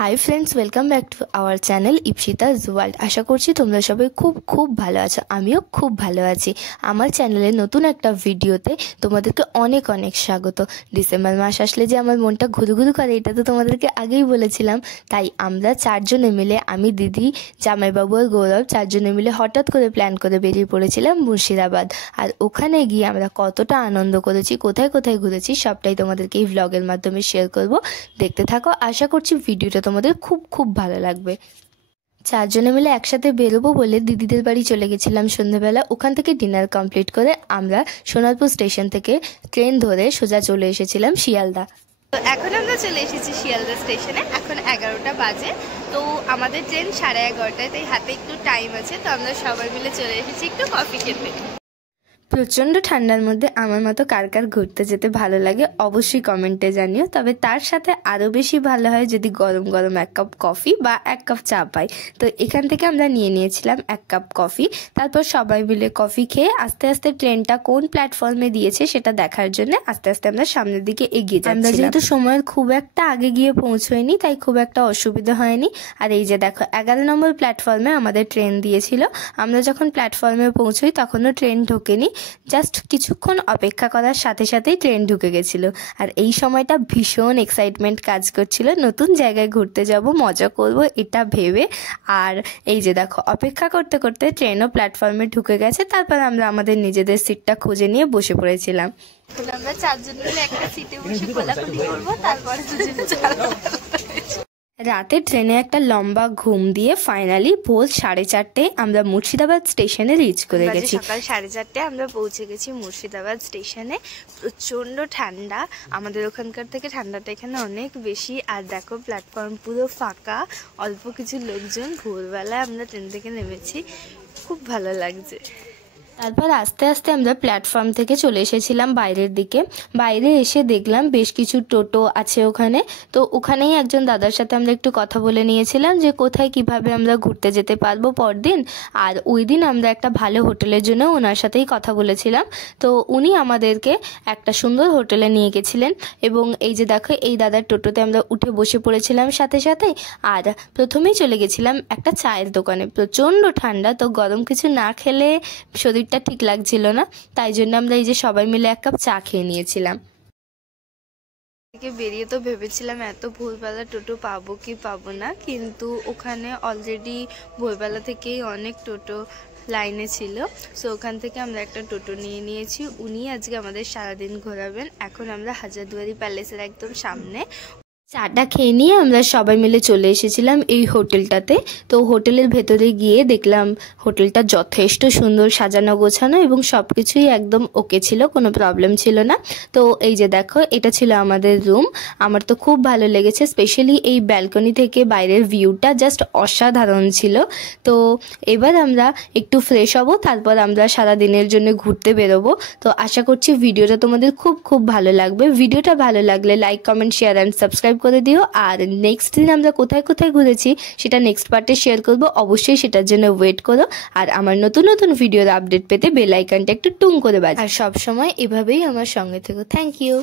High friends, welcome back to our channel Ipsita's world. আশা করছি তোমরা সবাই খুব ভালো আছো। আমিও খুব ভালো আছি। আমার চ্যানেলে নতুন একটা ভিডিওতে তোমাদেরকে অনেক স্বাগত। ডিসেম্বর মাস আসলে যে আমার মনটা ঘুরুঘুরু করে, এটা তো তোমাদেরকে আগেই বলেছিলাম। তাই আমরা চারজনে মিলে, আমি, দিদি, জামাইবাবু আর গৌরব, চারজনে মিলে হঠাৎ করে প্ল্যান করে বেরিয়ে পড়েছিলাম মুর্শিদাবাদ। আর ওখানে গিয়ে আমরা কতটা আনন্দ করেছি, কোথায় ঘুরেছি, সবটাই তোমাদেরকে এই ভ্লগের মাধ্যমে শেয়ার করব। দেখতে থাকো। আশা করছি ভিডিওটা তোমাদের খুব ভালো লাগবে। চারজনে মিলে একসাথে বেরোবো বলে দিদিদের বাড়ি চলে গেছিলাম সন্ধ্যেবেলা। ওখান থেকে ডিনার কমপ্লিট করে আমরা সোনারপুর স্টেশন থেকে ট্রেন ধরে সোজা চলে এসেছিলাম শিয়ালদা। তো এখন আমরা চলে এসেছি শিয়ালদা স্টেশনে। এখন 11টা বাজে। তো আমাদের ট্রেন 11:30টায়, তাই হাতে একটু টাইম আছে। তো আমরা সবাই মিলে চলে এসেছি একটু কফি খেতে। প্রচণ্ড ঠান্ডার মধ্যে আমার মতো কার কার ঘুরতে যেতে ভালো লাগে অবশ্যই কমেন্টে জানিও। তবে তার সাথে আরও বেশি ভালো হয় যদি গরম গরম 1 কাপ কফি বা 1 কাপ চা পাই। তো এখান থেকে আমরা নিয়েছিলাম 1 কাপ কফি। তারপর সবাই মিলে কফি খেয়ে আস্তে আস্তে ট্রেনটা কোন প্ল্যাটফর্মে দিয়েছে সেটা দেখার জন্য আস্তে আস্তে আমরা সামনের দিকে এগিয়ে যাচ্ছিলাম। আমরা যেহেতু সময়ের খুব একটা আগে গিয়ে পৌঁছোইনি, তাই খুব একটা অসুবিধা হয়নি। আর এই যে দেখো, 11 নম্বর প্ল্যাটফর্মে আমাদের ট্রেন দিয়েছিল। আমরা যখন প্ল্যাটফর্মে পৌঁছোই তখনও ট্রেন ঢোকেনি। জাস্ট কিছুক্ষণ অপেক্ষা করার সাথে সাথেই ট্রেন ঢুকে গেছিল। আর এই সময়টা ভীষণ এক্সাইটমেন্ট কাজ করছিল, নতুন জায়গায় ঘুরতে যাব, মজা করব এটা ভেবে। আর এই যে দেখো, অপেক্ষা করতে করতে ট্রেনও প্ল্যাটফর্মে ঢুকে গেছে। তারপর আমরা আমাদের নিজেদের সিটটা খুঁজে নিয়ে বসে পড়েছিলাম। আমরা চারজন মিলে একটা সিটে বসে কোলাকুলি করবো, তারপরে দুজনে চালাবো। রাতে ট্রেনে একটা লম্বা ঘুম দিয়ে ফাইনালি ভোর 4:30টায় আমরা মুর্শিদাবাদ স্টেশনে রিচ করে গেছি। সকাল 4:30টায় আমরা পৌঁছে গেছি মুর্শিদাবাদ স্টেশনে। প্রচণ্ড ঠান্ডা, আমাদের ওখানকার থেকে ঠান্ডাটা এখানে অনেক বেশি। আর দেখো, প্ল্যাটফর্ম পুরো ফাঁকা, অল্প কিছু লোকজন। ভোরবেলায় আমরা ট্রেন থেকে নেমেছি, খুব ভালো লাগছে। তারপর আস্তে আস্তে আমরা প্ল্যাটফর্ম থেকে চলে এসেছিলাম বাইরের দিকে। বাইরে এসে দেখলাম বেশ কিছু টোটো আছে ওখানে। তো ওখানেই একজন দাদার সাথে আমরা একটু কথা বলে নিয়েছিলাম যে কোথায় কিভাবে আমরা ঘুরতে যেতে পারবো পরদিন। আর ওই দিন আমরা একটা ভালো হোটেলের জন্য ওনার সাথেই কথা বলেছিলাম। তো উনি আমাদেরকে একটা সুন্দর হোটেলে নিয়ে গেছিলেন। এবং এই যে দেখো, এই দাদার টোটোতে আমরা উঠে বসে পড়েছিলাম সাথে সাথে। আর প্রথমেই চলে গেছিলাম একটা চায়ের দোকানে। প্রচণ্ড ঠান্ডা, তো গরম কিছু না খেলে শরীরটা ঠিক লাগছিল না। তাই জন্য আমরা এই যে সবাই মিলে 1 কাপ চা খেয়ে নিয়েছিলাম। থেকে বেরিয়ে তো ভেবেছিলাম এত ভোরবেলা টোটো পাবো কি পাবো না, কিন্তু ওখানে অলরেডি ভোরবেলা থেকেই অনেক টোটো লাইনে ছিল। সো ওখান থেকে আমরা একটা টোটো নিয়েছি। উনি আজকে আমাদের সারাদিন ঘোরাবেন। এখন আমরা হাজারদুয়ারি প্যালেসের একদম সামনে। চাটা খেয়ে নিয়ে আমরা সবাই মিলে চলে এসেছিলাম এই হোটেলটাতে। তো হোটেলের ভেতরে গিয়ে দেখলাম হোটেলটা যথেষ্ট সুন্দর সাজানো গোছানো এবং সব কিছুই একদম ওকে ছিল, কোনো প্রবলেম ছিল না। তো এই যে দেখো, এটা ছিল আমাদের রুম। আমার তো খুব ভালো লেগেছে, স্পেশালি এই ব্যালকনি থেকে বাইরের ভিউটা জাস্ট অসাধারণ ছিল। তো এবার আমরা একটু ফ্রেশ হব, তারপর আমরা সারা দিনের জন্য ঘুরতে বেরোবো। তো আশা করছি ভিডিওটা তোমাদের খুব ভালো লাগবে। ভিডিওটা ভালো লাগলে like, comment, share and subscribe করে দিও। আর নেক্সট দিন আমরা কোথায় ঘুরেছি সেটা নেক্সট পার্টে শেয়ার করব। অবশ্যই সেটার জন্য ওয়েট করো। আর আমার নতুন ভিডিওর আপডেট পেতে বেল আইকনটা একটু টুং করে বাজাও। আর সবসময় এভাবেই আমার সঙ্গে থেকো। Thank you.